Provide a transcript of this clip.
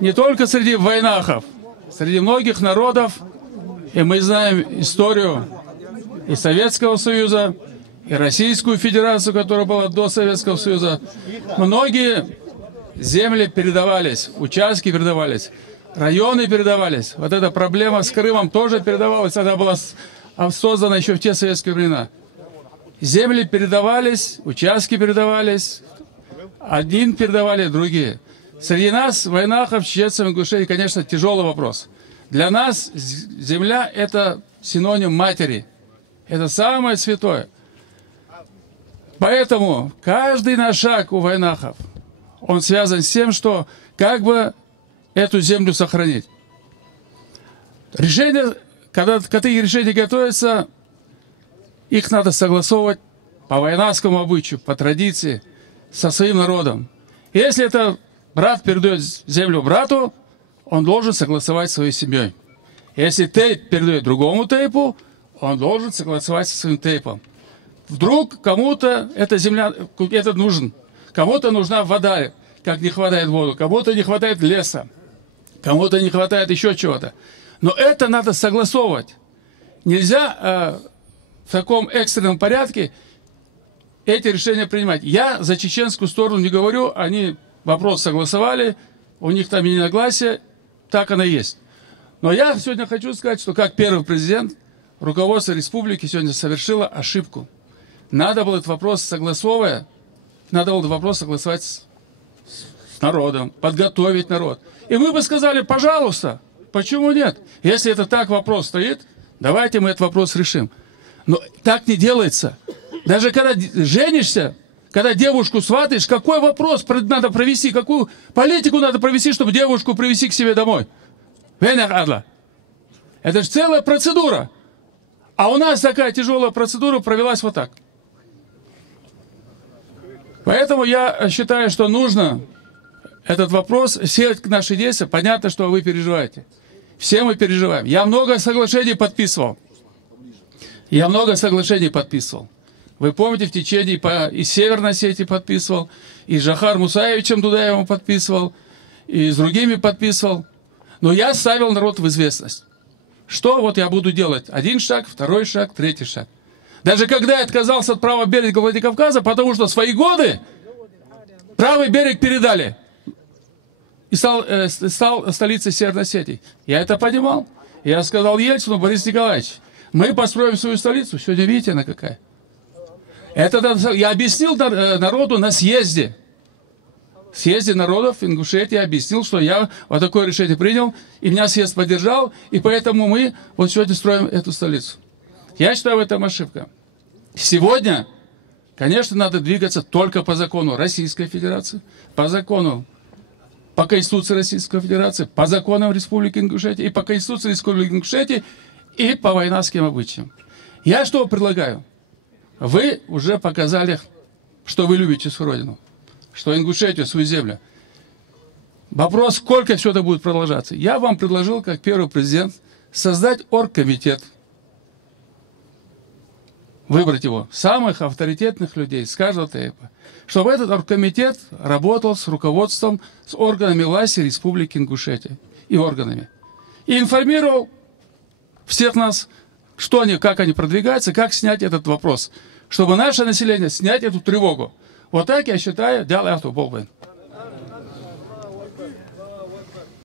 Не только среди войнахов, среди многих народов, и мы знаем историю и Советского Союза, и Российскую Федерацию, которая была до Советского Союза. Многие земли передавались, участки передавались, районы передавались. Вот эта проблема с Крымом тоже передавалась, она была создана еще в те советские времена. Земли передавались, участки передавались, один передавали, другие. Среди нас, войнахов, чеченцев, ингушей, конечно, тяжелый вопрос. Для нас земля – это синоним матери. Это самое святое. Поэтому каждый наш шаг у войнахов, он связан с тем, что как бы эту землю сохранить. Решение, когда такие решения готовятся, их надо согласовывать по войнахскому обычаю, по традиции, со своим народом. Если это брат передает землю брату, он должен согласовать со своей семьей. Если тейп передает другому тейпу, он должен согласовать со своим тейпом. Вдруг кому-то эта земля, это нужен, кому-то нужна вода, как не хватает воды, кому-то не хватает леса, кому-то не хватает еще чего-то. Но это надо согласовывать. Нельзя в таком экстренном порядке эти решения принимать. Я за чеченскую сторону не говорю, они вопрос согласовали, у них там негласие, так оно и есть. Но я сегодня хочу сказать, что как первый президент, руководство республики сегодня совершило ошибку. Надо было этот вопрос согласовывая, надо было этот вопрос согласовать с народом, подготовить народ. И мы бы сказали, пожалуйста, почему нет? Если это так вопрос стоит, давайте мы этот вопрос решим. Но так не делается. Даже когда женишься, когда девушку сватаешь, какой вопрос надо провести, какую политику надо провести, чтобы девушку привести к себе домой? Это же целая процедура. А у нас такая тяжелая процедура провелась вот так. Поэтому я считаю, что нужно этот вопрос, все наши действия, понятно, что вы переживаете. Все мы переживаем. Я много соглашений подписывал. Вы помните, в течение и Северной Осетии подписывал, и с Жахар Мусаевичем Дудаевым подписывал, и с другими подписывал. Но я ставил народ в известность. Что вот я буду делать? Один шаг, второй шаг, третий шаг. Даже когда я отказался от правого берега Владикавказа, потому что свои годы правый берег передали. И стал столицей Северной Осетии. Я это понимал. Я сказал Ельцину: Борис Николаевич, мы построим свою столицу. Сегодня видите, она какая. Я объяснил народу на съезде. В съезде народов Ингушетии объяснил, что я вот такое решение принял, и меня съезд поддержал, и поэтому мы вот сегодня строим эту столицу. Я считаю, в этом ошибка. Сегодня, конечно, надо двигаться только по закону Российской Федерации, по закону, по Конституции Российской Федерации, по законам Республики Ингушетия, и по Конституции Республики Ингушетия, и по войнахским обычаям. Я что предлагаю? Вы уже показали, что вы любите свою родину, что Ингушетию, свою землю. Вопрос, сколько все это будет продолжаться. Я вам предложил, как первый президент, создать оргкомитет. Выбрать его, самых авторитетных людей с каждого тейпа, чтобы этот оргкомитет работал с руководством, с органами власти Республики Ингушетия и органами. И информировал всех нас, что они, как они продвигаются, как снять этот вопрос, чтобы наше население снять эту тревогу. Вот так, я считаю, делал это Бог.